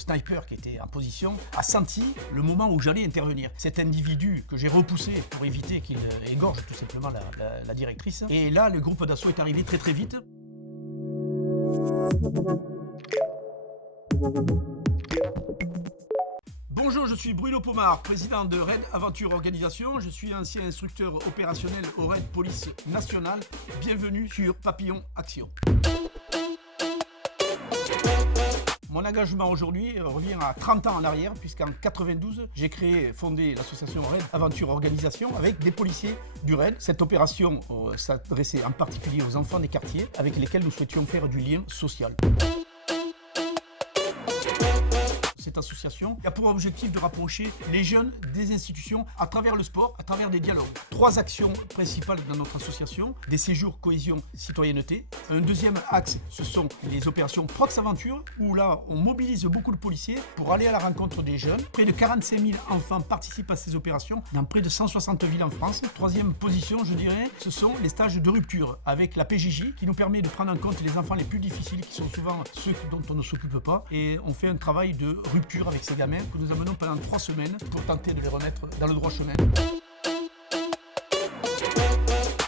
sniper qui était en position a senti le moment où j'allais intervenir. Cet individu que j'ai repoussé pour éviter qu'il égorge tout simplement la directrice. Et là, le groupe d'assaut est arrivé très très vite. Bonjour, je suis Bruno Pomar, président de Raid Aventure Organisation. Je suis ancien instructeur opérationnel au Raid Police Nationale. Bienvenue sur Papillon Action. Mon engagement aujourd'hui revient à 30 ans en arrière, puisqu'en 92, j'ai fondé l'association Raid Aventure Organisation avec des policiers du Raid. Cette opération s'adressait en particulier aux enfants des quartiers avec lesquels nous souhaitions faire du lien social. Cette association a pour objectif de rapprocher les jeunes des institutions à travers le sport, à travers des dialogues. 3 actions principales dans notre association: des séjours cohésion citoyenneté. Un deuxième axe, ce sont les opérations Prox Aventure, où là on mobilise beaucoup de policiers pour aller à la rencontre des jeunes. Près de 45 000 enfants participent à ces opérations dans près de 160 villes en France. Troisième position, je dirais, ce sont les stages de rupture avec la PJJ qui nous permet de prendre en compte les enfants les plus difficiles, qui sont souvent ceux dont on ne s'occupe pas, et on fait un travail de rupture avec ces gamins que nous amenons pendant 3 semaines pour tenter de les remettre dans le droit chemin.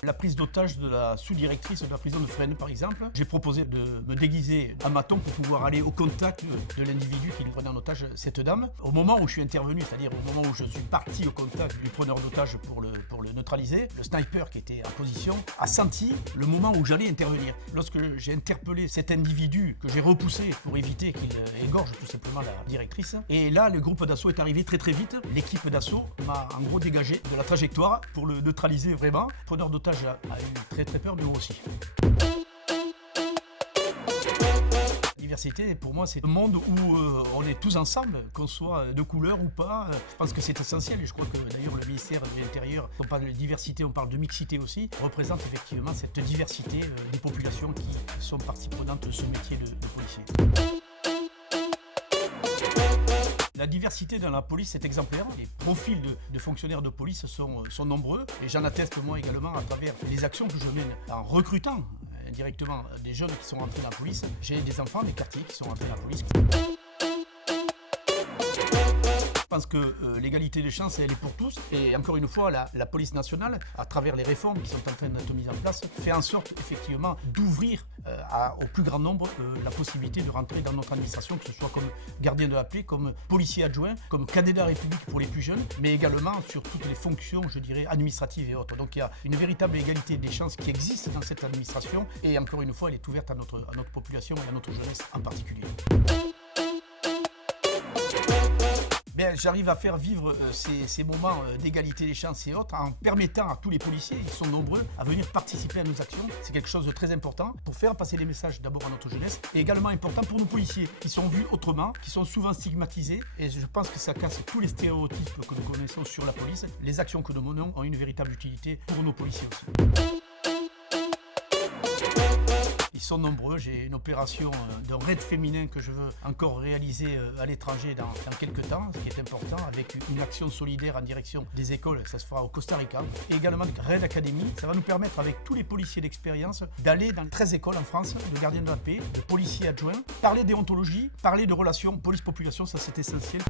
La prise d'otage de la sous-directrice de la prison de Fresnes, par exemple, j'ai proposé de me déguiser en maton pour pouvoir aller au contact de l'individu qui nous prenait en otage, cette dame. Au moment où je suis intervenu, c'est-à-dire au moment où je suis parti au contact du preneur d'otage pour le neutraliser, le sniper qui était en position a senti le moment où j'allais intervenir. Lorsque j'ai interpellé cet individu que j'ai repoussé pour éviter qu'il égorge tout simplement la directrice, et là le groupe d'assaut est arrivé très très vite. L'équipe d'assaut m'a en gros dégagé de la trajectoire pour le neutraliser vraiment. Le preneur d'otage a eu très très peur, mais moi aussi. La diversité, pour moi, c'est un monde où on est tous ensemble, qu'on soit de couleur ou pas. Je pense que c'est essentiel, et je crois que d'ailleurs le ministère de l'Intérieur, on parle de diversité, on parle de mixité aussi, représente effectivement cette diversité des populations qui sont partie prenante de ce métier de policier. La diversité dans la police est exemplaire. Les profils de fonctionnaires de police sont nombreux, et j'en atteste moi également à travers les actions que je mène en recrutant indirectement des jeunes qui sont rentrés dans la police. J'ai des enfants des quartiers qui sont rentrés dans la police. Je pense que l'égalité des chances, elle est pour tous. Et encore une fois, la police nationale, à travers les réformes qui sont en train d'être mises en place, fait en sorte effectivement d'ouvrir au plus grand nombre la possibilité de rentrer dans notre administration, que ce soit comme gardien de la paix, comme policier adjoint, comme cadet de la République pour les plus jeunes, mais également sur toutes les fonctions, je dirais, administratives et autres. Donc il y a une véritable égalité des chances qui existe dans cette administration, et encore une fois, elle est ouverte à notre population et à notre jeunesse en particulier. Bien, j'arrive à faire vivre ces moments d'égalité des chances et autres en permettant à tous les policiers, ils sont nombreux, à venir participer à nos actions. C'est quelque chose de très important pour faire passer les messages d'abord à notre jeunesse, et également important pour nos policiers qui sont vus autrement, qui sont souvent stigmatisés, et je pense que ça casse tous les stéréotypes que nous connaissons sur la police. Les actions que nous menons ont une véritable utilité pour nos policiers aussi. Ils sont nombreux. J'ai une opération d'un raid féminin que je veux encore réaliser à l'étranger dans quelques temps, ce qui est important, avec une action solidaire en direction des écoles. Ça se fera au Costa Rica. Et également Raid Academy. Ça va nous permettre, avec tous les policiers d'expérience, d'aller dans 13 écoles en France de gardiens de la paix, de policiers adjoints, parler déontologie, parler de relations police-population, ça c'est essentiel.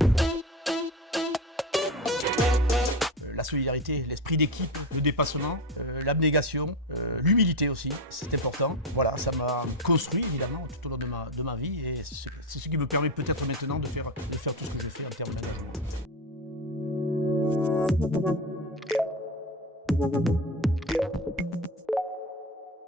La solidarité, l'esprit d'équipe, le dépassement, l'abnégation, l'humilité aussi, c'est important. Voilà, ça m'a construit évidemment tout au long de ma vie, et c'est ce qui me permet peut-être maintenant de faire tout ce que je fais en termes d'engagement.